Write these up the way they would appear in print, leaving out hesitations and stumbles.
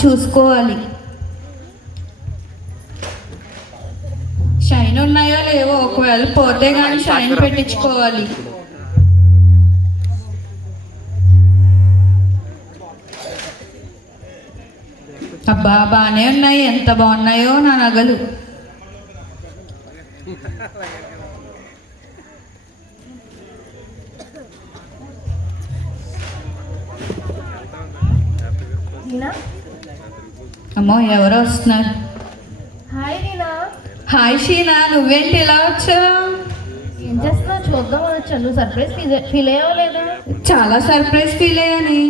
చూసుకోవాలి. షైన్ ఉన్నాయో లేవో, ఒకవేళ పోతే కానీ షైన్ పెట్టించుకోవాలి. అబ్బా బాగానే ఉన్నాయి, ఎంత బాగున్నాయో నా నగలు. అమ్మో ఎవరో వస్తున్నారు. హాయ్ రీనా. హాయ్ షీనా, నువ్వేంటి ఇలా వచ్చావు? ఏం చేస్తున్నావు చూద్దాం అని వచ్చాను. నువ్వు సర్ప్రైజ్ ఫీల్ అయ్యావో లేదా? చాలా సర్ప్రైజ్ ఫీల్ అయ్యాని.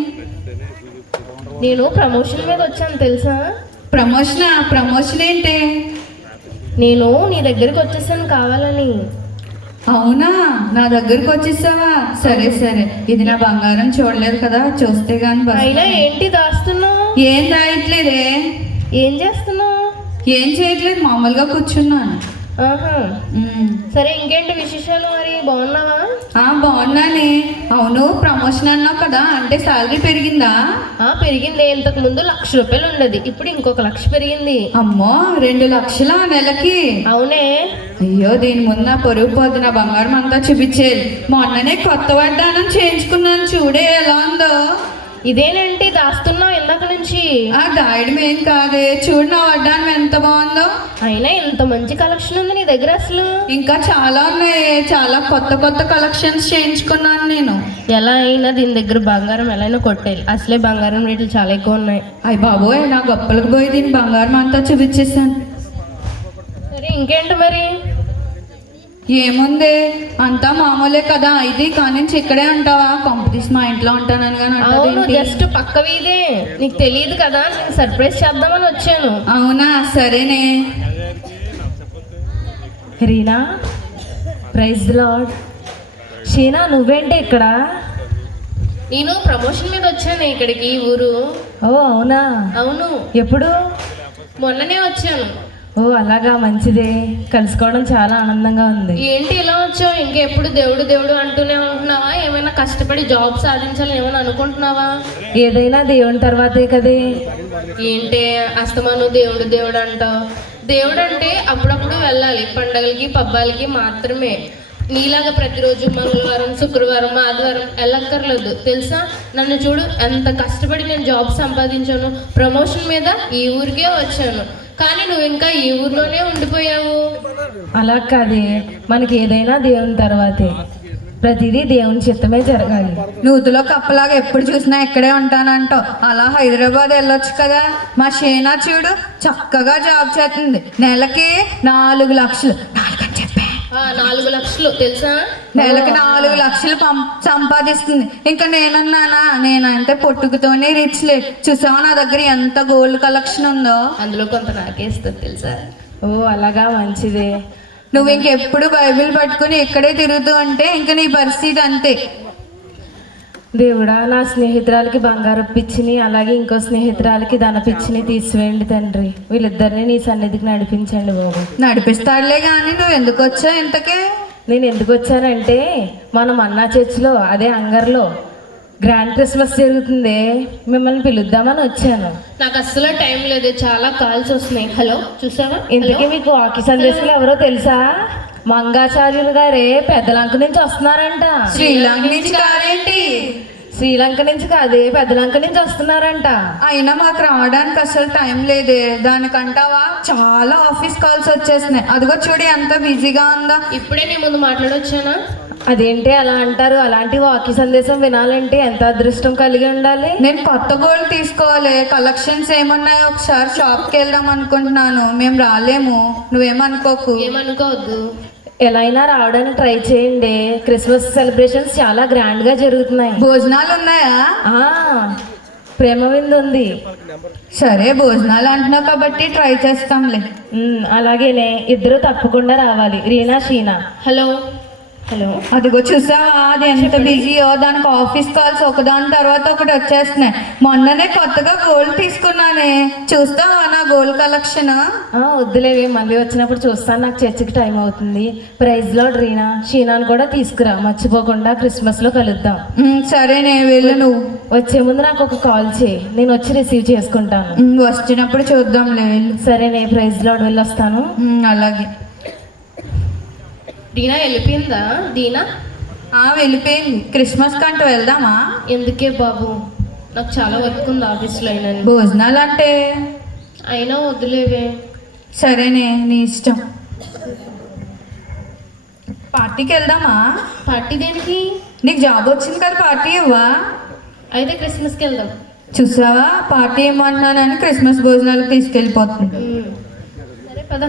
నేను ప్రమోషన్ మీద వచ్చాను తెలుసా? ప్రమోషన్ ఏంటి? నేను నీ దగ్గరికి వచ్చేసాను కావాలని. అవునా, నా దగ్గరకు వచ్చేసావా? సరే సరే, ఇది నా బంగారం చూడలేదు కదా, చూస్తే గాని. అయినా ఏంటి దాస్తున్నావు? ఏం దాయట్లేదే. ఏం చేస్తున్నావు? ఏం చేయట్లేదు, మామూలుగా కూర్చున్నాను. ఆహా సరే, ఇంకేంటి విశేషాలు? మరి బాగున్నావా? బాగున్నానే. అవును, ప్రమోషన్ అన్నావు కదా, అంటే శాలరీ పెరిగిందా? పెరిగింది. ఇంతకు ముందు 1,00,000 రూపాయలు ఉండేది, ఇప్పుడు ఇంకొక 1,00,000 పెరిగింది. అమ్మో, 2 లక్షల నెలకి? అవునే. అయ్యో, దీని ముందు నా పరుగు పోద్దు, నా బంగారం అంతా చూపించేది. మొన్ననే కొత్త వడ్డానం చేయించుకున్నాను, చూడే ఎలా ఉందో. ఇదేనేంటి దాస్తున్నావు ఇందాక నుంచి? దాయడం ఏం కాదే, చూడు నా వడ్డానం ఎంత బాగుందో. అయినా ఇంత మంచి కలెక్షన్ ఉంది నీ దగ్గర అసలు? ఇంకా చాలా ఉన్నాయి, చాలా కొత్త కలెక్షన్స్ చేయించుకున్నాను నేను. ఎలా అయినా దీని దగ్గర బంగారం ఎలా అయినా కొట్టేయాలి, అసలే బంగారం రేట్లు చాలా ఎక్కువ ఉన్నాయి. అయ్య బాబోయ్, నా గొప్పలకు పోయి దీని బంగారం అంతా చూపించేసాను. సరే, ఇంకేంటి మరి? ఏముంది, అంతా మామూలే కదా. ఇది కానీ ఇక్కడే ఉంటావా? కాంపిటీషన్ మా ఇంట్లో ఉంటానని. అవును, జస్ట్ పక్క వీధే, నీకు తెలియదు కదా, నేను సర్ప్రైజ్ చేద్దామని వచ్చాను. అవునా, సరేనే. Reena, praise lord. షీనా, నువ్వేంటి ఇక్కడ? నేను ప్రమోషన్ మీద వచ్చాను ఇక్కడికి, ఊరు. ఓ అవునా? అవును. ఎప్పుడు? మొన్ననే వచ్చాను. ఓ అలాగా, మంచిదే, కలుసుకోవడం చాలా ఆనందంగా ఉంది. ఏంటి ఇలా వచ్చావు? ఇంకెప్పుడు దేవుడు దేవుడు అంటూనే ఉంటున్నావా? ఏమైనా కష్టపడి జాబ్ సాధించాలని ఏమైనా అనుకుంటున్నావా? ఏదైనా దేవుని తర్వాతే కదే. ఏంటి అస్తమాను దేవుడు దేవుడు అంటావు? దేవుడు అంటే అప్పుడప్పుడు వెళ్ళాలి, పండగలకి పబ్బాలకి మాత్రమే. నీలాగా ప్రతిరోజు మంగళవారం, శుక్రవారం, ఆదివారం వెళ్ళక్కర్లేదు తెలుసా. నన్ను చూడు, ఎంత కష్టపడి నేను జాబ్ సంపాదించాను. ప్రమోషన్ మీద ఈ ఊరికే వచ్చాను, కానీ నువ్వు ఇంకా ఈ ఊర్లోనే ఉండిపోయావు. అలా కాదే, మనకి ఏదైనా దేవుని తర్వాతే. ప్రతిదీ దేవుని చిత్తమే జరగాలి. నూతులో కప్పలాగా ఎప్పుడు చూసినా ఇక్కడే ఉంటానంటావు. అలా హైదరాబాద్ వెళ్ళొచ్చు కదా. మా షేనా చూడు, చక్కగా జాబ్ చేస్తుంది, నెలకి 4 లక్షలు. 4 లక్షలు తెలుసా? నెలకి 4 లక్షలు సంపాదిస్తుంది. ఇంకా నేనంటే పొట్టుకుతోనే రిచ్లే. చూసావా నా దగ్గర ఎంత గోల్డ్ కలెక్షన్ ఉందో. అందులో కొంత నాకేస్తుంది తెలుసా. ఓ అలాగా, మంచిదే. నువ్వు ఇంకెప్పుడు బైబిల్ పట్టుకుని ఇక్కడే తిరుగుతూ ఉంటే ఇంక నీ పరిస్థితి అంతే. దేవుడా, నా స్నేహితురాలకి బంగారు పిచ్చిని, అలాగే ఇంకో స్నేహితురాలకి ధన పిచ్చిని తీసివేయండి తండ్రి. వీళ్ళిద్దరిని నీ సన్నిధికి నడిపించండి బాబు. నడిపిస్తాడులే కానీ నువ్వు ఎందుకు వచ్చావు ఇంతకే? నేను ఎందుకు వచ్చానంటే, మనం అన్నా చర్చిలో, అదే అంగర్లో గ్రాండ్ క్రిస్మస్ జరుగుతుంది, మిమ్మల్ని పిలుద్దామని వచ్చాను. నాకు అస్సలు టైం లేదు, చాలా కాల్స్ వస్తున్నాయి. హలో, చూసావా? ఇంతకీ మీకు వాక్య సందేశాలు ఎవరో తెలుసా? మంగాచార్యులు గారే పెద్దలంక నుంచి వస్తున్నారంట. శ్రీలంక నుంచి కాదేంటి? శ్రీలంక నుంచి కాదే, పెద్దలంక నుంచి వస్తున్నారంట. అయినా మాకు రావడానికి అసలు టైం లేదే. దానికంటావా, చాలా ఆఫీస్ కాల్స్ వచ్చేస్తున్నాయి. అదిగో చూడు ఎంత బిజీగా ఉందో. ఇప్పుడే నీ ముందు మాట్లాడొచ్చానా? అదేంటి అలా అంటారు? అలాంటి వాక్య సందేశం వినాలంటే ఎంత అదృష్టం కలిగి ఉండాలి. నేను కొత్త గోల్డ్ తీసుకోవాలి. కలెక్షన్స్ ఏమన్నాయో ఒకసారి షాప్కి వెళ్దాం అనుకుంటున్నాను. మేము రాలేము, నువ్వేమనుకోకు. ఏమనుకోవద్దు. ఎలా అయినా రావడానికి ట్రై చేయండి. క్రిస్మస్ సెలబ్రేషన్స్ చాలా గ్రాండ్ గా జరుగుతున్నాయి. భోజనాలు ఉన్నాయా? ప్రేమ విందు ఉంది. సరే, భోజనాలు అంటున్నావు కాబట్టి ట్రై చేస్తాంలే. అలాగేనే, ఇద్దరు తప్పకుండా రావాలి. రీనా, షీనా. Hello hello. అదిగో చూసావా, అది ఎంత బిజీయో. దానికి ఆఫీస్ కాల్స్ ఒకదాని తర్వాత ఒకటి వచ్చేస్తున్నాయి. మొన్ననే కొత్తగా గోల్డ్ తీసుకున్నానే, చూస్తావా నా గోల్డ్ కలెక్షన్? వద్దులేవే, మళ్ళీ వచ్చినప్పుడు చూస్తాను. నాకు చర్చికి టైం అవుతుంది. ప్రైజ్లో రీనా షీనాను కూడా తీసుకురా, మర్చిపోకుండా. క్రిస్మస్లో కలుద్దాం. సరేనే, వెళ్ళు నువ్వు. వచ్చే ముందు నాకు ఒక కాల్ చేయి, నేను వచ్చి రిసీవ్ చేసుకుంటాను. వచ్చినప్పుడు చూద్దాంలే, వెళ్ళు. సరేనే, ప్రైజ్లో వెళ్ళొస్తాను. అలాగే. దీనా వెళ్ళిపోయిందా? దీనా వెళ్ళిపోయింది. క్రిస్మస్ కంటూ వెళ్దామా? ఎందుకే బాబు, నాకు చాలా వర్క్ ఉంది ఆఫీస్లో. అయినా భోజనాలు అంటే అయినా వద్దులేవే. సరేనే, నీ ఇష్టం. పార్టీకి వెళ్దామా? పార్టీ దేనికి? నీకు జాబ్ వచ్చింది కదా, పార్టీ ఇవ్వా? అయితే క్రిస్మస్కి వెళ్దాం. చూసావా, పార్టీ ఏమన్నానని క్రిస్మస్ భోజనాలకు తీసుకెళ్ళిపోతుంది. సరే పద.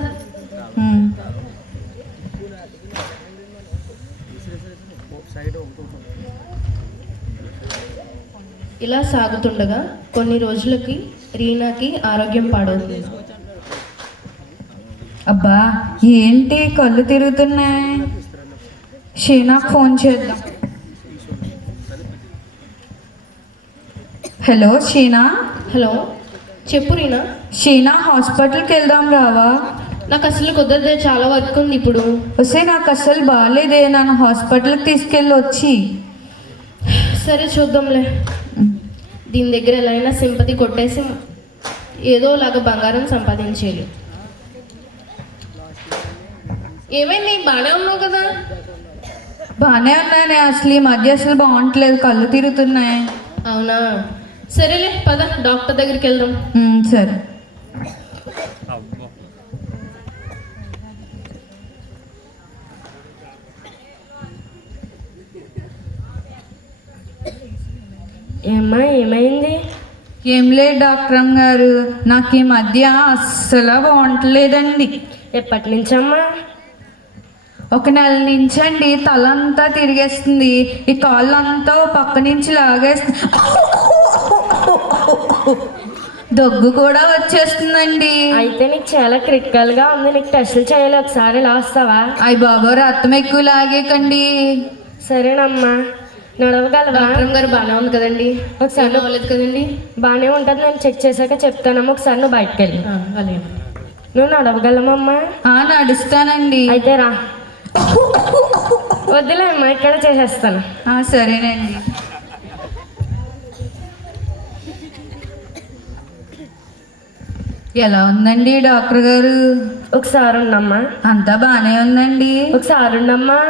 ఇలా సాగుతుండగా కొన్ని రోజులకి రీనాకి ఆరోగ్యం పాడవుతుంది. అబ్బా, ఏంటి కళ్ళు తిరుగుతున్నాయి? షీనాకు ఫోన్ చేద్దాం. హలో షీనా. హలో, చెప్పు రీనా. షీనా, హాస్పిటల్కి వెళ్దాం రావా? నాకు అసలు కుదరదే, చాలా వర్క్ ఉంది ఇప్పుడు. వస్తే నాకు అసలు బాగాలేదే, నన్ను హాస్పిటల్కి తీసుకెళ్ళి వచ్చి. సరే చూద్దాంలే. దీని దగ్గర ఎలా అయినా సింపతి కొట్టేసి ఏదోలాగా బంగారం సంపాదించేయాలి. ఏమైంది, బాగానే ఉన్నావు కదా? బాగానే ఉన్నానే, అసలు ఈ మధ్య అసలు బాగుంటలేదు, కళ్ళు తిరుగుతున్నాయి. అవునా, సరేలే పద, డాక్టర్ దగ్గరికి వెళ్దాం. సరే. ఏమ్మా, ఏమైంది? ఏం లేదు డాక్టర్ గారు, నాకు ఈ మధ్య అస్సలు బాగుంటలేదండి. ఎప్పటి నుంచమ్మా? ఒక నెల నుంచండి. తలంతా తిరిగేస్తుంది, ఈ కాళ్ళు అంతా పక్క నుంచి లాగేస్తుంది, దగ్గు కూడా వచ్చేస్తుందండి. అయితే నీకు చాలా క్రిటికల్గా ఉంది, నీకు టెస్టులు చేయాలి. ఒకసారి ఇలా వస్తావా? అయ్య బాబా, రక్తం ఎక్కువ లాగేకండి. సరేనమ్మా, నడవగలవా? డాక్టర్ గారు బాగానే ఉంది కదండి? ఒకసారి అవ్వలేదు కదండి? బాగానే ఉంటుంది, నేను చెక్ చేశాక చెప్తానమ్మా. ఒకసారి నువ్వు బయటకు వెళ్ళి. అలాగే. నువ్వు నడవగలమమ్మా? నడుస్తానండి. అయితే రా. వద్దులే అమ్మా, ఇక్కడ చేసేస్తాను. సరేనండి. ఎలా ఉందండి డాక్టర్ గారు? ఒకసారి ఉండమ్మా. అంతా బాగానే ఉందండి. ఒకసారి ఉండమ్మా.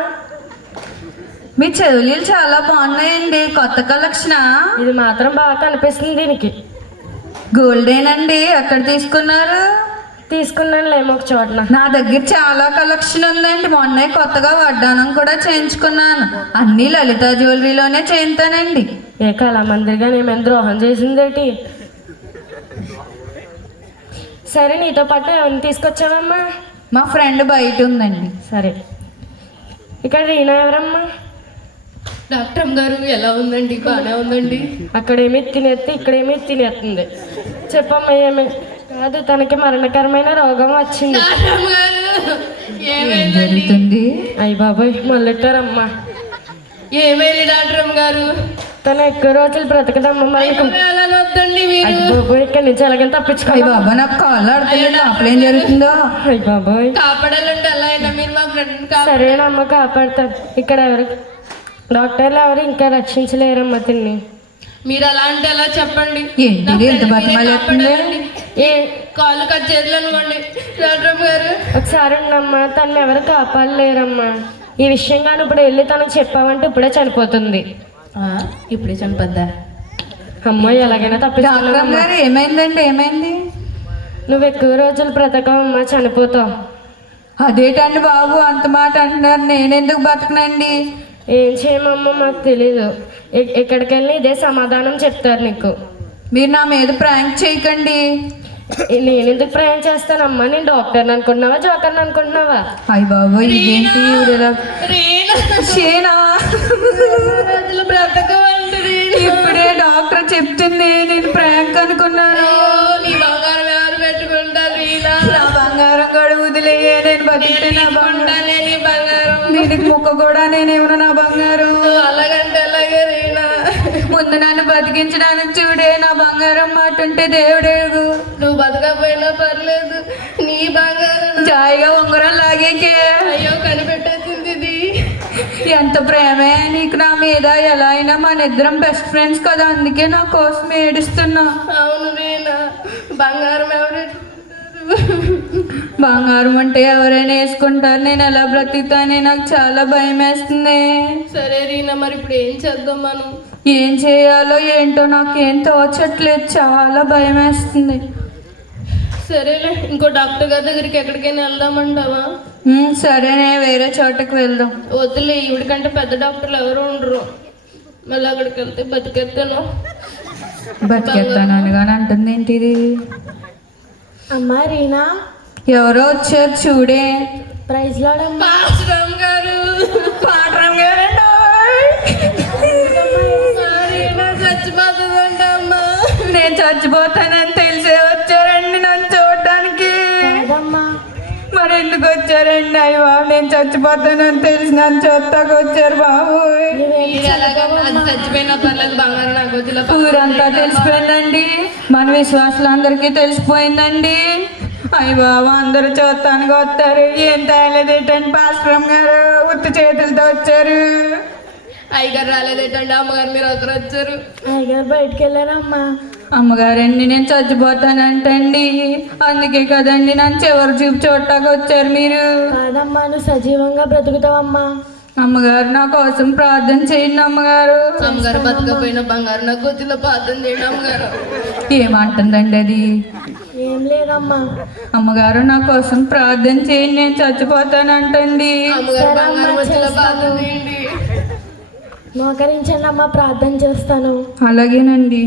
మీ చెవులు చాలా బాగున్నాయండి, కొత్త కలెక్షనా? ఇది మాత్రం బాగా కనిపిస్తుంది దీనికి. గోల్డేనండి, ఎక్కడ తీసుకున్నారు? తీసుకున్నానులేమో ఒక చోట. నా దగ్గర చాలా కలెక్షన్ ఉందండి. మొన్నే కొత్తగా వడ్డానం కూడా చేయించుకున్నాను. అన్ని లలిత జ్యువెలరీలోనే చేయించానండి. ఏ కళామందిరిగా నేమేం ద్రోహం చేసిందేటి? సరే, నీతో పాటు ఎవరిని తీసుకొచ్చావమ్మా? మా ఫ్రెండ్ బయట ఉందండి. సరే, ఇక్కడ రీనా ఎవరమ్మా? డాక్టర్ గారు ఎలా ఉందండి? బాగానే ఉందండి. అక్కడేమి తినేస్తే ఇక్కడేమి తినేస్తుంది. చెప్పమ్మా, ఏమి కాదు, తనకి మరణకరమైన రోగం వచ్చింది. ఏం జరుగుతుంది? అయ్య బాబాయ్, మొదలెట్టారమ్మా. ఏమైంది డాక్టర్ గారు? తను ఎక్కువ రోజులు బ్రతకదమ్మా. వద్దండి మీరు. అయ్య బాబాయ్, ఇక్కడి నుంచి ఎలాగైనా తప్పించుకో. అయ్య బాబా, నాకు కాళ్ళు ఆడుతుంది, అప్పుడు ఏం జరుగుతుందో. అయ్య బాబాయ్, కాపాడాలంటే ఎలా అయినా మీరు మా ఫ్రెండ్. సరేనమ్మా, కాపాడతాను. ఇక్కడ ఎవరు డాక్టర్లు ఎవరు ఇంకా రక్షించలేరమ్మా తిన్ని. మీరు అలా అంటే ఎలా చెప్పండి? ఏంటి ఎంత బతిమాలేస్తుంది? ఏ కాళ్ళు కట్ చేతులు అనుకోండి డాక్టర్ గారు. ఒకసారి ఉండమ్మా, తను ఎవరు కాపాడలేరమ్మా. ఈ విషయం కానీ ఇప్పుడు వెళ్ళి తనకు చెప్పామంటే ఇప్పుడే చనిపోతుంది. ఇప్పుడే చనిపోద్దా? అమ్మాయి ఎలాగైనా తప్పించుకోవాలమ్మా. గారు ఏమైందండి? ఏమైంది? నువ్వు ఎక్కువ రోజులు బ్రతకవమ్మా, చనిపోతావు. అదేటండి బాబు, అంత మాట అంటున్నారు, నేనెందుకు బతకనండి? ఏం చేయమమ్మా, మాకు తెలీదు. ఎక్కడికి వెళ్ళి ఇదే సమాధానం చెప్తారు నీకు. మీరు నా మీద ప్రాంక్ చేయకండి. నేను ఎందుకు ప్రయాణం చేస్తానమ్మా? నేను డాక్టర్ని అనుకుంటున్నావా, జోకర్ని అనుకుంటున్నావా? అయ్య బాబు, ఇదేంటి? ఇప్పుడే డాక్టర్ చెప్తుంది, నేను ప్రాంక్ అనుకున్నాను. నీ బంగారం ఎవరు పెట్టుకుంటారు? నా బంగారం కూడా వదిలేయే, నేను బతికితే నా బంగారం. నీ బంగారం నేను నీకు మొక్క కూడా నేనేమన్నా నా బంగారం. నువ్వు అలాగంటే అలాగే రీనా. ముందు నన్ను బతికించడానికి చూడే, నా బంగారం మాట ఉంటే దేవుడేగు. నువ్వు బతకపోయినా పర్లేదు, నీ బంగారం జాయిగా ఉంగరం లాగేకే. అయ్యో కనిపెట్టేసింది ఇది. ఎంత ప్రేమే నీకు నా మీద. ఎలా అయినా మన ఇద్దరం బెస్ట్ ఫ్రెండ్స్ కదా, అందుకే నా కోసం ఏడుస్తున్నా. అవును రీనా, బంగారం ఎవరు బంగారం అంటే ఎవరైనా వేసుకుంటారు, నేను ఎలా బ్రతుకుతానే నాకు చాలా భయం వేస్తుంది. సరే రీనా, మరి ఇప్పుడు ఏం చేద్దాం మనం? ఏం చేయాలో ఏంటో నాకేం తోచట్లేదు, చాలా భయం వేస్తుంది. సరేలే, ఇంకో డాక్టర్ గారి దగ్గరికి ఎక్కడికైనా వెళ్దామంటావా? సరేనే, వేరే చోటకి వెళ్దాం. వద్దులే, ఈవిడికంటే పెద్ద డాక్టర్లు ఎవరు ఉండరు. మళ్ళీ అక్కడికి వెళ్తే బతికెత్తాను. బతికేస్తాను అనగానే అంటుంది ఏంటి ఇది? అమ్మా రీనా, ఎవరో వచ్చారు చూడే. ప్రైజ్ లాడమ్మా. పాశ్రామ్ గారు. పాటరం గారండి. రీనా చచ్చిపోతుందంట అమ్మా. నేను చచ్చిపోతానని తెలిసే వచ్చారండి నన్ను చూడడానికి. కాదమ్మా, మరి ఎందుకు వచ్చారండి? అయ్యో నేను చచ్చిపోతానని తెలిసి నన్ను చూస్తాకు వచ్చారు బాబు. మీరు ఎలాగమ్మా, అది చచ్చిపోయినా పర్లేదు, బంగారం నాకు వదిలే. ఊరంతా తెలిసిపోయిందండి, మన విశ్వాసులందరికీ తెలిసిపోయిందండి. అయ్య బాబు, అందరూ చూస్తానికి వస్తారు. ఏం తేలేదేటండి పాస్టమ్ గారు, ఉత్తి చేతులతో వచ్చారు. అయ్యగారు రాలేదేటండి, అమ్మగారు మీరు ఒకరు వచ్చారు. అయ్యగారు బయటికి వెళ్ళారమ్మా. అమ్మగారండి నేను చచ్చిపోతానంటండి, అందుకే కదండి నన్ను చివరి చూపు చూడటానికి వచ్చారు మీరు. కాదమ్మా, నువ్వు సజీవంగా బ్రతుకుతావమ్మా. అమ్మగారు నా కోసం ప్రార్థన చేయండి అమ్మగారు. అమ్మగారు బతకపోయిన బంగారు నాకు వదిలే, ప్రార్థన చేయండి అమ్మగారు. ఏమంటుందండి అది? ఏం లేదమ్మా. అమ్మగారు నా కోసం ప్రార్థన చేయండి, నేను చచ్చిపోతానంటండి. అమ్మగారు బంగారం వచ్చేలా ప్రార్థన చేయండి. మోకరించండి అమ్మా, ప్రార్థన చేస్తాను. అలాగేనండి.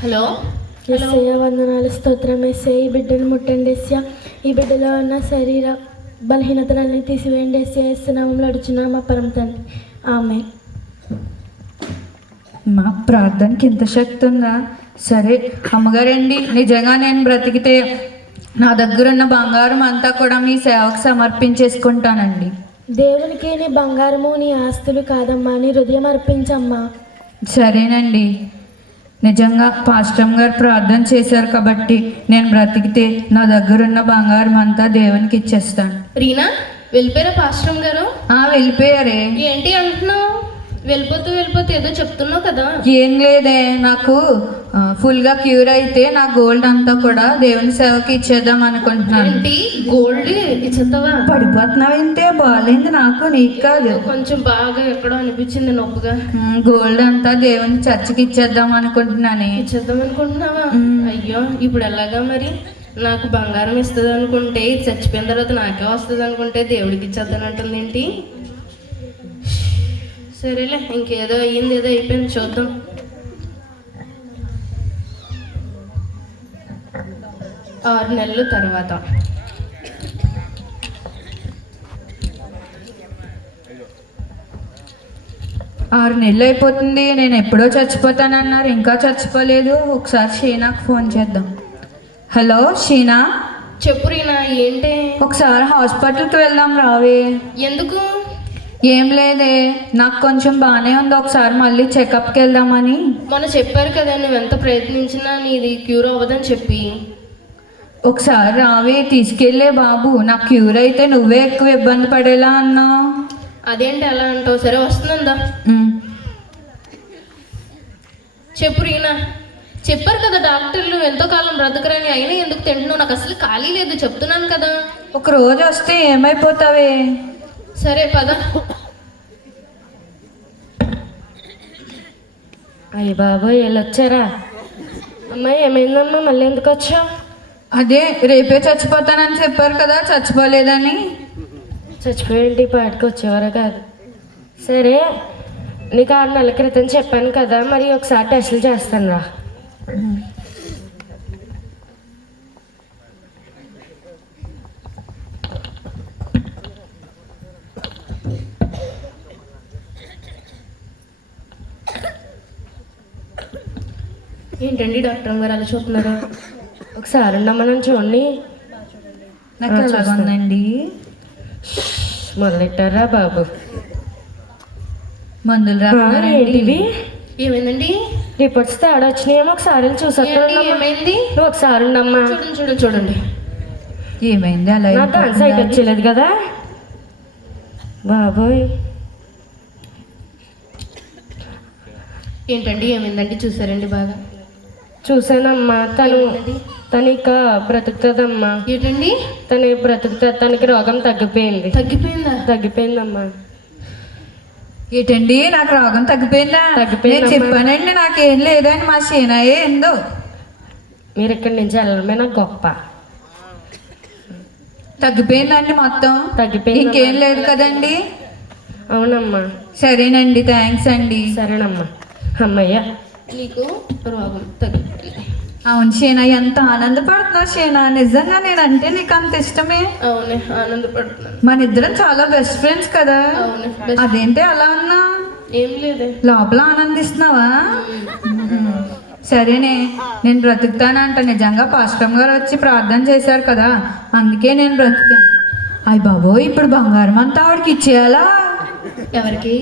హలో. ఎస్సయ్య వందనాలు, స్తోత్రం ఎస్సయ్య. ఈ బిడ్డను ముట్టండి ఎస్సయ్య. ఈ బిడ్డలో ఉన్న శరీర బలహీనతలన్నీ తీసివేయండి ఎస్సయ్య. ఇస్తున్నాము అడుచున్నా మా పరమ తండ్రి, ఆమేన్. మా ప్రార్థనకి ఇంత శక్తి ఉందా? సరే అమ్మగారండి, నిజంగా నేను బ్రతికితే నా దగ్గర ఉన్న బంగారం అంతా కూడా మీ సేవకు సమర్పించేసుకుంటానండి. దేవునికి నీ బంగారము నీ ఆస్తులు కాదమ్మా, నీ హృదయం అర్పించమ్మా. సరేనండి, నిజంగా పాస్టమ్ గారు ప్రార్థన చేశారు కాబట్టి నేను బ్రతికితే నా దగ్గర ఉన్న బంగారం అంతా దేవునికి ఇచ్చేస్తాను. రీనా, వెళ్ళిపోయారా పాశ్రామ్ గారు? వెళ్ళిపోయారే. ఏంటి అంటున్నావు? వెళ్ళిపోతూ ఏదో చెప్తున్నావు కదా. ఏం లేదే, నాకు ఫుల్గా క్యూర్ అయితే నా గోల్డ్ అంతా కూడా దేవుని సేవకి ఇచ్చేద్దాం అనుకుంటున్నాను. ఏంటి గోల్డ్ ఇచ్చేస్తావా? పడిపోతున్నావు ఏంటే? బాగాలేదు నాకు, నీకు కాదు. కొంచెం బాగా ఎక్కడో అనిపించింది నొప్పుగా. గోల్డ్ అంతా దేవుని చర్చికి ఇచ్చేద్దాం అనుకుంటున్నాను. ఇచ్చేద్దాం అనుకుంటున్నావా? అయ్యో, ఇప్పుడు ఎలాగా మరి? నాకు బంగారం ఇస్తుంది అనుకుంటే, చచ్చిపోయిన తర్వాత నాకే వస్తుంది అనుకుంటే దేవుడికి ఇచ్చేద్దాను అంటుంది ఏంటి? సరేలే, ఇంకేదో అయ్యింది, ఏదో అయిపోయింది, చూద్దాం. ఆరు నెలల తర్వాత. ఆరు నెలలు అయిపోతుంది, నేను ఎప్పుడో చచ్చిపోతానన్నారు, ఇంకా చచ్చిపోలేదు. ఒకసారి షీనాకు ఫోన్ చేద్దాం. హలో షీనా. చెప్పు రీనా, ఏంటి? ఒకసారి హాస్పిటల్కి వెళ్దాం రావే. ఎందుకు? ఏం లేదే, నాకు కొంచెం బాగానే ఉంది, ఒకసారి మళ్ళీ చెకప్కి వెళ్దామని. మొన్న చెప్పారు కదా, నువ్వు ఎంత ప్రయత్నించినా నీది క్యూర్ అవ్వదని చెప్పి. ఒకసారి రావే, తీసుకెళ్ళే బాబు. నాకు క్యూర్ అయితే నువ్వే ఎక్కువ ఇబ్బంది పడేలా అన్నావు. అదేంటి అలా అంటావు? సరే వస్తుందా? చెప్పు రీనా. చెప్పారు కదా డాక్టర్లు ఎంతో కాలం బ్రతకరని, అయినా ఎందుకు తింటున్నావు? నాకు అసలు ఖాళీ లేదు, చెప్తున్నాను కదా. ఒక రోజు వస్తే ఏమైపోతావే? సరే పద. అయ్య బాబోయ్, వెళ్ళొచ్చారా? అమ్మాయి ఏమైందమ్మా, మళ్ళీ ఎందుకు వచ్చావు? అదే రేపే చచ్చిపోతానని చెప్పారు కదా, చచ్చిపోలేదని. చచ్చిపోయింటి పాటికి వచ్చేవారు కాదు. సరే, నీకు 6 నెలల క్రితం చెప్పాను కదా, మరి ఒకసారి టెస్టులు చేస్తాను రా. ఏంటండి డాక్టర్ గారు అలా చూస్తున్నారు? ఒకసారి ఉండమ్మా, నన్ను చూడండి. నాకు ఎలాగుందండి? మొదలెట్టారా బాబు? మందులు రావాలండి. ఏంటివి ఏమైందండి? రిపోర్ట్స్ తేడా వచ్చినాయేమో ఒకసారి ఏంటి, ఏమైంది? నువ్వు ఒకసారి ఉండమ్మా. చూడండి చూడండి చూడండి. ఏమైంది అలా నాకు సైట్ వచ్చేలేదు కదా బాబోయ్. ఏంటండి ఏమైందండి? చూసారండి బాగా? చూసానమ్మా. తను ఇక బ్రతుకుతుందమ్మా. ఏంటండి? తను బ్రతుకుతుంది. తనకి రోగం తగ్గిపోయింది. తగ్గిపోయిందమ్మా. ఏంటండి నాకు రోగం తగ్గిపోయిందా? నేను చెప్పానండి నాకేం లేదని. మా షీనాయే ఏందో. మీరు ఇక్కడి నుంచి వెళ్ళడమే నాకు గొప్ప. తగ్గిపోయిందండి మొత్తం? తగ్గిపోయింది. ఇంకేం లేదు కదండి? అవునమ్మా. సరేనండి, థ్యాంక్స్ అండి. సరేనమ్మా. అమ్మయ్య, నీకు రోగం తగ్గిపోయింది. అవును షీనా, ఎంత ఆనందపడుతున్నావు షీనా. నిజంగా నేనంటే నీకు అంత ఇష్టమే. అవునే, ఆనందపడుతున్నాను. మన ఇద్దరం చాలా బెస్ట్ ఫ్రెండ్స్ కదా. అవునే. అదేంటి అలా అన్నా? ఏం లేదే. లోపల ఆనందిస్తున్నావా? సరేనే, నేను బ్రతుకుతానంట. నిజంగా పాస్టమ్ గారు వచ్చి ప్రార్థన చేశారు కదా, అందుకే నేను బ్రతుకాను. అయ్య బాబోయ్, ఇప్పుడు బంగారం అంతా ఆవిడకి ఇచ్చేయాలా? ఎవరికి?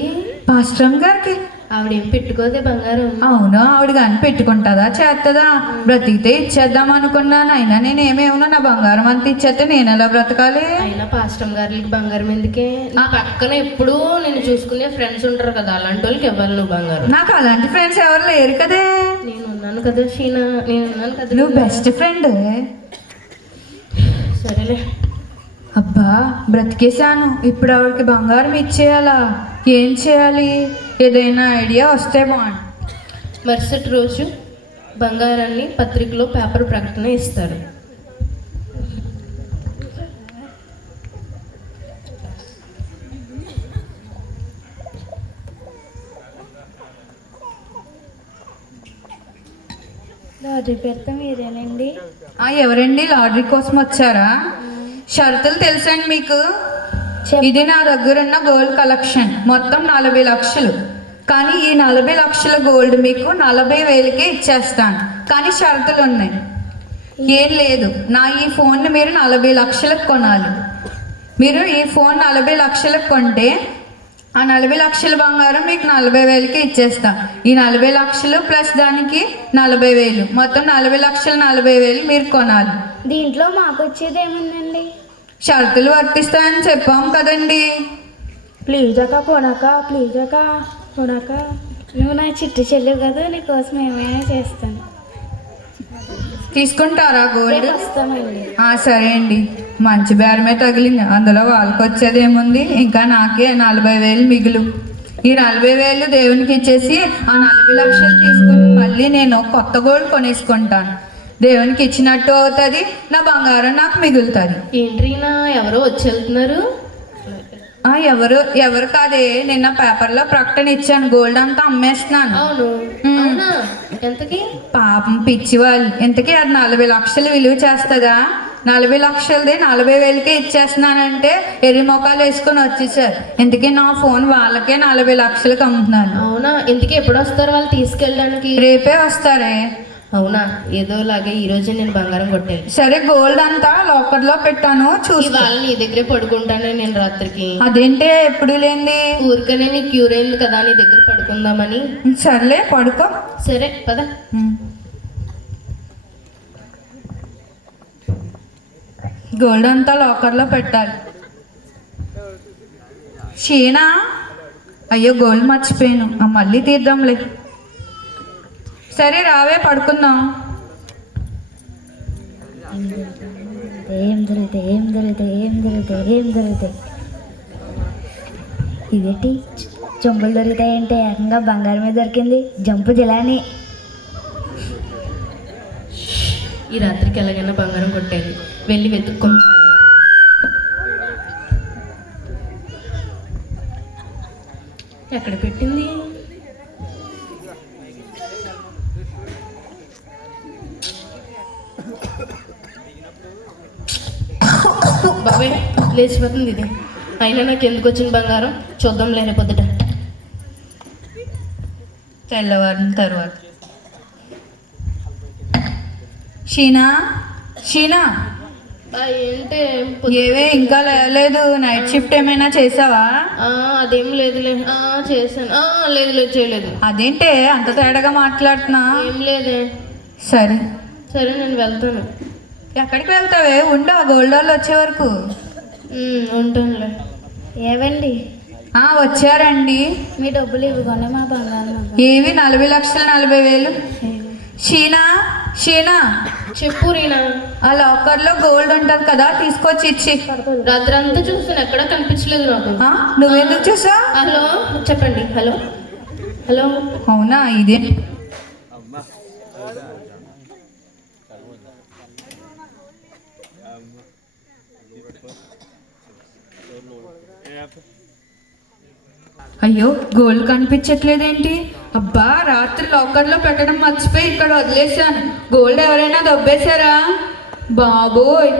పాస్టమ్ గారికి. ఆవిడేం పెట్టుకోదే బంగారం. అవును, ఆవిడ కానీ పెట్టుకుంటుందా చేస్తుందా? బ్రతికితే ఇచ్చేద్దాం అనుకున్నాను. అయినా నేను ఏమేమో నా బంగారం అంతా ఇచ్చేస్తే నేను ఎలా బ్రతకాలి? అయినా పాస్టమ్ గారికి బంగారం ఎందుకే? నా పక్కన ఎప్పుడూ నేను చూసుకునే ఫ్రెండ్స్ ఉంటారు కదా, అలాంటి వాళ్ళకి ఇవ్వాలి నువ్వు బంగారం. నాకు అలాంటి ఫ్రెండ్స్ ఎవరు లేరు కదే. నేను ఉన్నాను కదా షీనా, నేను ఉన్నాను కదా. నువ్వు బెస్ట్ ఫ్రెండ్. సరేలే. అబ్బా, బ్రతికేశాను. ఇప్పుడు ఆవిడకి బంగారం ఇచ్చేయాలా? ఏం చేయాలి? ఏదైనా ఐడియా వస్తే బాగుంది. మరుసటి రోజు బంగారాన్ని పత్రికలో పేపర్ ప్రకటన ఇస్తారు. లాటరీ పెడతా మీరేనండి? ఎవరండి? లాటరీ కోసం వచ్చారా? షరతులు తెలుసండి మీకు? ఇది నా దగ్గర ఉన్న గోల్డ్ కలెక్షన్ మొత్తం 40 లక్షలు. కానీ ఈ 40 లక్షల గోల్డ్ మీకు 40,000కే ఇచ్చేస్తాను. కానీ షరతులు ఉన్నాయి. ఏం లేదు, నా ఈ ఫోన్ని మీరు 40 లక్షలకు కొనాలి. మీరు ఈ ఫోన్ 40 లక్షలకు కొంటే ఆ 40 లక్షల బంగారం మీకు 40,000కి ఇచ్చేస్తా. ఈ 40 లక్షలు ప్లస్ దానికి 40,000, మొత్తం 40 లక్షలు 40,000 మీరు కొనాలి. దీంట్లో మాకు వచ్చేది ఏముందండి? షరతులు వర్తిస్తాయని చెప్పాం కదండి. ప్లీజ్ అక్క కొనక, ప్లీజ్ అక్క కొనక. నువ్వు నా చిట్టు చెల్లివి కదా, నీకోసం ఏమైనా చేస్తాను. తీసుకుంటారా గోల్డ్? వస్తామండి. సరే అండి, మంచి బేరమే తగిలింది. అందులో వాళ్ళకి వచ్చేది ఏముంది? ఇంకా నాకే 40,000 మిగులు. ఈ 40,000 దేవునికి ఇచ్చేసి ఆ 40 లక్షలు తీసుకుని మళ్ళీ నేను కొత్త గోల్డ్ కొనేసుకుంటాను. దేవునికి ఇచ్చినట్టు అవుతుంది, నా బంగారం నాకు మిగులుతుంది. ఏంట్రీనా ఎవరో వచ్చి వెళ్తున్నారు? ఎవరు కాదే, నిన్న పేపర్లో ప్రకటన ఇచ్చాను, గోల్డ్ అంతా అమ్మేస్తున్నాను. అవును. అవునా? ఎంతకి? పాపం పిచ్చి వాళ్ళు. ఇంతకీ అది 40 లక్షలు విలువ చేస్తుందా? 40 లక్షలది 40,000కే ఇచ్చేస్తున్నానంటే ఎర్రి మొక్కలు వేసుకొని వచ్చేసారు. ఇంతకీ నా ఫోన్ వాళ్ళకే 40 లక్షలకు అమ్ముతున్నాను. అవునా? ఇంతకీ ఎప్పుడు వస్తారు వాళ్ళు తీసుకెళ్ళడానికి? రేపే వస్తారే. అవునా? ఏదోలాగే ఈ రోజే నేను బంగారం కొట్టాను. సరే, గోల్డ్ అంతా లాకర్లో పెట్టాను, చూసి. ఇవాళ నీ దగ్గరే పడుకుంటానే నేను రాత్రికి. అదేంటే ఎప్పుడు లేంది? ఊరికనే నీ క్యూర్ అయింది కదా, నీ దగ్గర పడుకుందామని. సర్లే, పడుకో. సరే పద. గోల్డ్ అంతా లాకర్లో పెట్టాలి. షీనా, అయ్యో గోల్డ్ మర్చిపోయాను. మళ్ళీ తీద్దాంలే. సరే రావే, పడుకుందాం. ఏం దొరుకుతాయి ఇదేంటి? చెంబులు దొరుకుతాయంటే ఏకంగా బంగారమే దొరికింది. జంపు జిలాని. ఈ రాత్రికి ఎలాగైనా బంగారం కొట్టేది, వెళ్ళి వెతుక్కో. ఎక్కడ పెట్టింది? బాబాయ్ లేచిపోతుంది ఇది. అయినా నాకు ఎందుకు వచ్చిన బంగారం చూద్దాం లేని పొద్దుట. తెల్లవారిన తర్వాత షీనా, ఏంటే ఏవే ఇంకా లేదు, నైట్ షిఫ్ట్ ఏమైనా చేసావా? అదేం లేదులే. చేశాను. లేదు చేయలేదు. అదేంటే అంత తేడాగా మాట్లాడుతున్నా? ఏం లేదే. సరే సరే నేను వెళ్తాను. ఎక్కడికి వెళ్తావే? ఉండు, ఆ గోల్డ్ వాళ్ళు వచ్చే వరకు. ఉంటానులే. ఏవండి వచ్చారండి. మీ డబ్బులు ఇవ్వగానే మా బంగారం ఏవి? 40,40,000. షీనా చెప్పు రీనా. ఆ లాకర్లో గోల్డ్ ఉంటుంది కదా, తీసుకొచ్చి ఇచ్చి. రాత్రి అంతా చూసాను, ఎక్కడా కనిపించలేదు నాకు. నువ్వెందుకు చూసా? హలో చెప్పండి. హలో. అవునా? ఇదే అయ్యో, గోల్డ్ కనిపించట్లేదేంటి? అబ్బా, రాత్రి లాకర్లో పెట్టడం మర్చిపోయి ఇక్కడ వదిలేశాను. గోల్డ్ ఎవరైనా దొబ్బేశారా? బాబోయ్.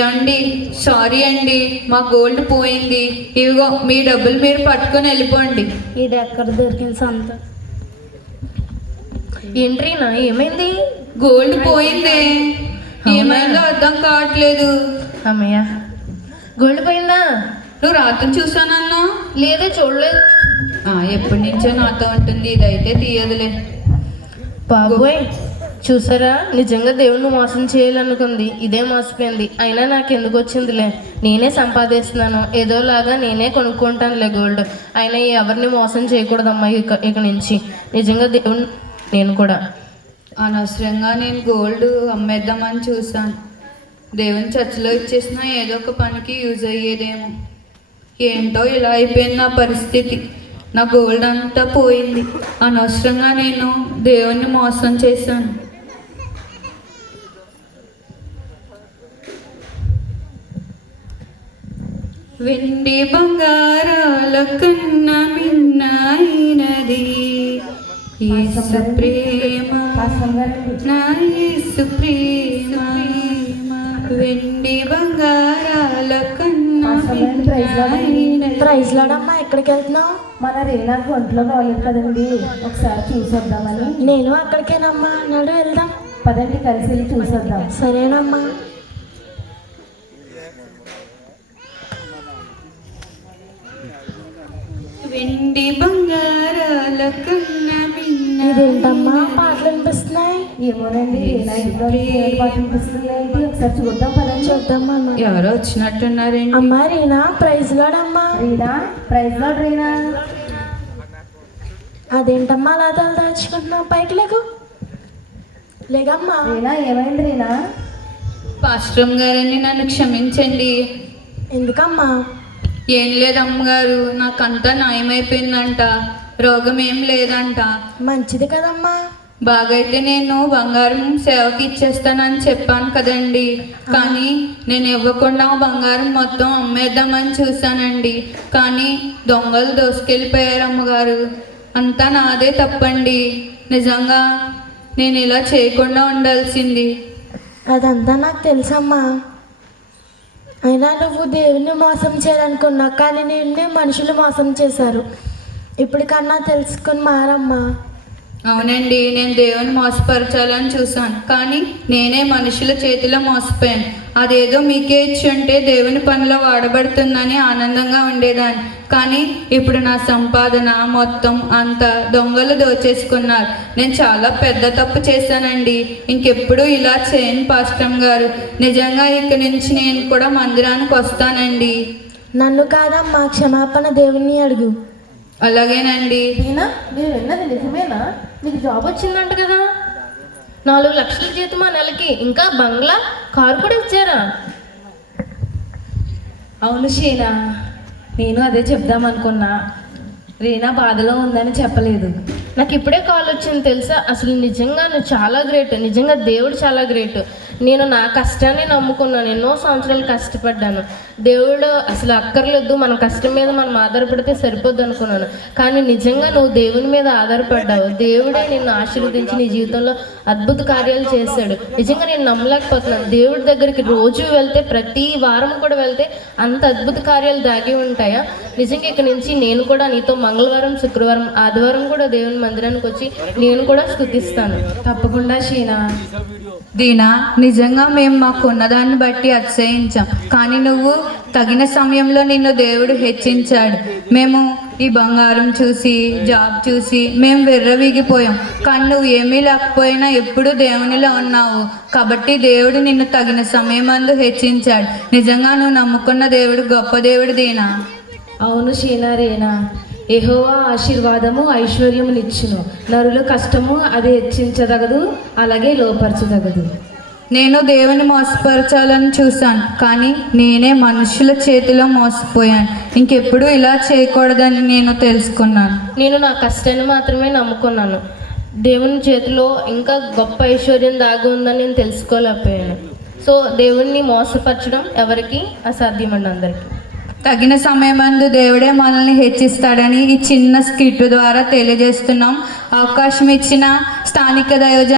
ఏమండి, సారీ అండి, మా గోల్డ్ పోయింది. ఇవిగో మీ డబ్బులు మీరు పట్టుకొని వెళ్ళిపోండి. ఇది ఎక్కడ దొరికింది సంత? ఏంట్రీనా, ఏమైంది? గోల్డ్ పోయింది. ఏమైందో అర్థం కావట్లేదు. అమ్మయ్య, గోల్డ్ పోయిందా? నువ్వు రాత్రి చూసానన్నా? లేదే, చూడలేదు. ఎప్పటి నుంచో నాతో ఉంటుంది, ఇదైతే తీయదులే. బాబోయ్, చూసారా, నిజంగా దేవుణ్ణి మోసం చేయాలనుకుంది, ఇదే మోసపోయింది. అయినా నాకు ఎందుకు వచ్చిందిలే, నేనే సంపాదిస్తున్నాను, ఏదోలాగా నేనే కొనుక్కుంటానులే గోల్డ్. అయినా ఎవరిని మోసం చేయకూడదమ్మా ఇక నుంచి. నిజంగా దేవుణ్ణి నేను కూడా అనవసరంగా నేను గోల్డ్ అమ్మేద్దామని చూసాను. దేవుని చర్చిలో ఇచ్చేసినా ఏదో ఒక పనికి యూజ్ అయ్యేదేమో. ఏంటో ఇలా అయిపోయింది నా పరిస్థితి. నా గోల్డ్ అంతా పోయింది. అనవసరంగా నేను దేవుణ్ణి మోసం చేశాను. వెండి బంగారాల కన్నా మిన్నైనది యేసు ప్రేమ, నా యేసు ప్రేమ. వెండి బంగారాల కన్నా మిన్నైనది. ప్రైజ్ లాడమ్మా, ఎక్కడికి వెళ్తున్నావు? మన రీనాకు ఒంట్లో బాగలేదు కదండి, ఒకసారి చూసొద్దామని. నేను అక్కడికేనమ్మా, నడు వెళ్దాం. పదండి, కలిసి వెళ్ళి చూసొద్దాం. సరేనమ్మా. వెండి బంగారాల కన్నా ఇదేంటమ్మా పాటలు వినిపిస్తున్నాయి? ఏమోనండి, రీనా ఇంట్లో పాట వినిపిస్తుంది ఏంటి, ఒకసారి చూద్దాం. పదండి చూద్దామా? ఎవరో వచ్చినట్టున్నారేంటి? అమ్మా రీనా, ప్రైజ్ లాడమ్మా. Reena, praise lord Reena. అదేంటమ్మా అలా తల దాచుకుంటున్నావు? పైకి లేగమ్మా. రీనా, ఏమైంది రీనా? పాస్టర్ గారని నన్ను క్షమించండి. ఎందుకమ్మా? ఏం లేదు అమ్మగారు, నాకంతా నయమైపోయిందంట, రోగం ఏం లేదంట. మంచిది కదమ్మా. బాగైతే నేను బంగారం సేవకి ఇచ్చేస్తానని చెప్పాను కదండి, కానీ నేను ఇవ్వకుండా బంగారం మొత్తం అమ్మేద్దామని చూశానండి. కానీ దొంగలు దోసుకెళ్ళిపోయారు అమ్మగారు. అంతా నాదే తప్పండి. నిజంగా నేను ఇలా చేయకుండా ఉండాల్సింది. అదంతా నాకు తెలుసమ్మా. అయినా నువ్వు దేవుని మోసం చేయాలనుకున్నా, కానీ నిన్నే మనుషులు మోసం చేశారు. ఇప్పటికన్నా తెలుసుకుని మారమ్మా. అవునండి, నేను దేవుని మోసపరచాలని చూశాను, కానీ నేనే మనుషుల చేతిలో మోసపోయాను. అదేదో మీకే ఇచ్చి ఉంటే దేవుని పనిలో వాడబడుతుందని ఆనందంగా ఉండేదాన్ని. కానీ ఇప్పుడు నా సంపాదన మొత్తం అంతా దొంగలు దోచేసుకున్నారు. నేను చాలా పెద్ద తప్పు చేశానండి. ఇంకెప్పుడు ఇలా చేయను పాస్టర్ గారు. నిజంగా ఇక నుంచి నేను కూడా మందిరానికి వస్తానండి. నన్ను కాదమ్మా, క్షమాపణ దేవుణ్ణి అడుగు. అలాగేనండి. రీనా, మీరు విన్నది నిజమేనా? నీకు జాబ్ వచ్చిందంట కదా, 4 లక్షల జీతం ఆ నెలకి, ఇంకా బంగ్లా, కారు కూడా ఇచ్చారా? అవును షీనా, నేను అదే చెప్దాం అనుకున్నా. రీనా బాధలో ఉందని చెప్పలేదు. నాకు ఇప్పుడే కాల్ వచ్చింది తెలుసా. అసలు నిజంగా నువ్వు చాలా గ్రేట్, నిజంగా దేవుడు చాలా గ్రేట్. నేను నా కష్టాన్ని నమ్ముకున్నాను, ఎన్నో సంవత్సరాలు కష్టపడ్డాను. దేవుడు అసలు అక్కర్లేదు, మన కష్టం మీద మనం ఆధారపడితే సరిపోద్ది అనుకున్నాను. కానీ నిజంగా నువ్వు దేవుని మీద ఆధారపడ్డావు. దేవుడే నిన్ను ఆశీర్వదించి నీ జీవితంలో అద్భుత కార్యాలు చేశాడు. నిజంగా నేను నమ్మలేకపోతున్నాను. దేవుడి దగ్గరికి రోజు వెళ్తే, ప్రతి వారం కూడా వెళ్తే అంత అద్భుత కార్యాలు దాగి ఉంటాయా? నిజంగా ఇక నుంచి నేను కూడా నీతో మంగళవారం, శుక్రవారం, ఆదివారం కూడా దేవుని మందిరానికి వచ్చి నేను కూడా స్తుతిస్తాను. తప్పకుండా షీనా. దీనా, నిజంగా మేము మాకు ఉన్నదాన్ని బట్టి అతిశయించాం, కానీ నువ్వు తగిన సమయంలో నిన్ను దేవుడు హెచ్చించాడు. మేము ఈ బంగారం చూసి జాబ్ చూసి మేము విర్రవీగిపోయాం, కానీ నువ్వు ఏమీ లేకపోయినా ఎప్పుడూ దేవునిలో ఉన్నావు. కాబట్టి దేవుడు నిన్ను తగిన సమయమందు హెచ్చించాడు. నిజంగా నువ్వు నమ్ముకున్న దేవుడు గొప్ప దేవుడు దీనా. అవును షీనా, రీనా. యెహోవా ఆశీర్వాదము ఐశ్వర్యమునిచ్చును, నరుల కష్టము అది హెచ్చించదగదు, అలాగే లోపరచదగదు. నేను దేవుని మోసపరచాలని చూశాను, కానీ నేనే మనుషుల చేతిలో మోసపోయాను. ఇంకెప్పుడు ఇలా చేయకూడదని నేను తెలుసుకున్నాను. నేను నా కష్టాన్ని మాత్రమే నమ్ముకున్నాను. దేవుని చేతిలో ఇంకా గొప్ప ఐశ్వర్యం దాగి ఉందని నేను తెలుసుకోలేకపోయాను. సో దేవుణ్ణి మోసపరచడం ఎవరికి అసాధ్యమండి, అందరికీ. తగిన సమయమందు దేవుడే మనల్ని హెచ్చిస్తాడని ఈ చిన్న స్కిట్ ద్వారా తెలియజేస్తున్నాం. అవకాశం ఇచ్చిన స్థానిక దైవజన